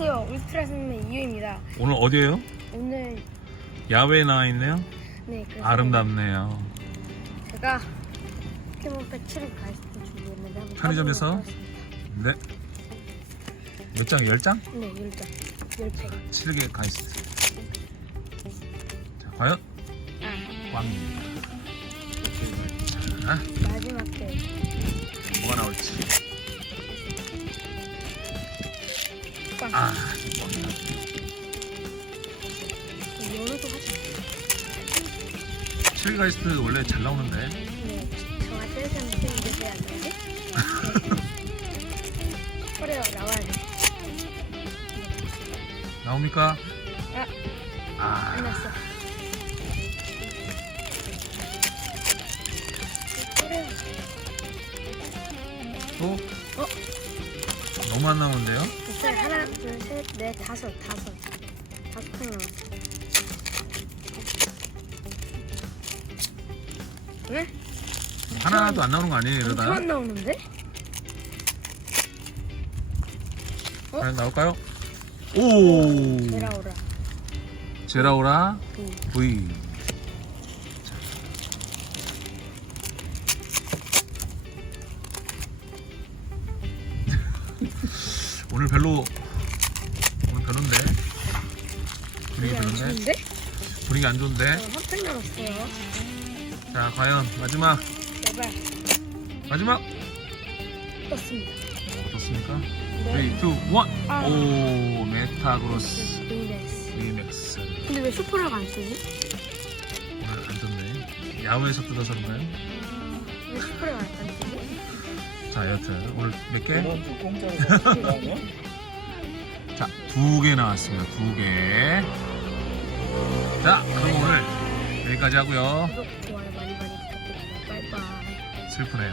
안녕하세요. 울트라 선배 이유입니다. 오늘 어디에요? 오늘 야외에 나와 있네요. 네 그래서 아름답네요. 제가 포켓몬 배치를 가이스트 준비했는데 한번 편의점에서? 가보도록 하겠습니다. 네. 몇 장? 열 장? 네 열장 열팩. 7개 가이스트. 자, 과연 아 꽝입니다. 자, 마지막 때 꽝. 아. 연어도 하자. 7개 가이스트 원래 잘 나오는데. 네 저와 셀프는 쓰는데 왜안 나오지? 그래요 나와야 돼. 나옵니까? 아 아, 끝났어. 그래요. 또? 어? 너무 안 나오는데요? 뱃살 하나 둘 셋 넷 다섯 다섯 다섯 통 남았어. 왜? 하나도 안 나오는 거 아니에요, 이러다? 안 나오는데? 어? 과연 나올까요? 오! 제라오라 제라오라 그 V. 오늘 별로 오늘 별론데 분위기 별론데 좋은데? 분위기 안 좋은데 한팩 남았어요. 자 과연 마지막 제발 마지막 떴습니다. 어떻습니까? 3, 2, 1 네. 아. 오 메타그로스 네. VMAX 근데 왜 슈퍼라가 안 쓰지? 오늘 안 좋네 야외에서 뜯어서 그런가요? 왜 슈퍼라가 안 쓰지? 자 여튼 오늘 몇 개? 지난주 공짜로 아니야? 자, 두 개 나왔습니다. 두 개. 자, 그럼 오늘 여기까지 하고요. 구독, 좋아요 많이 많이 부탁드립니다. 빠이빠이. 슬프네요.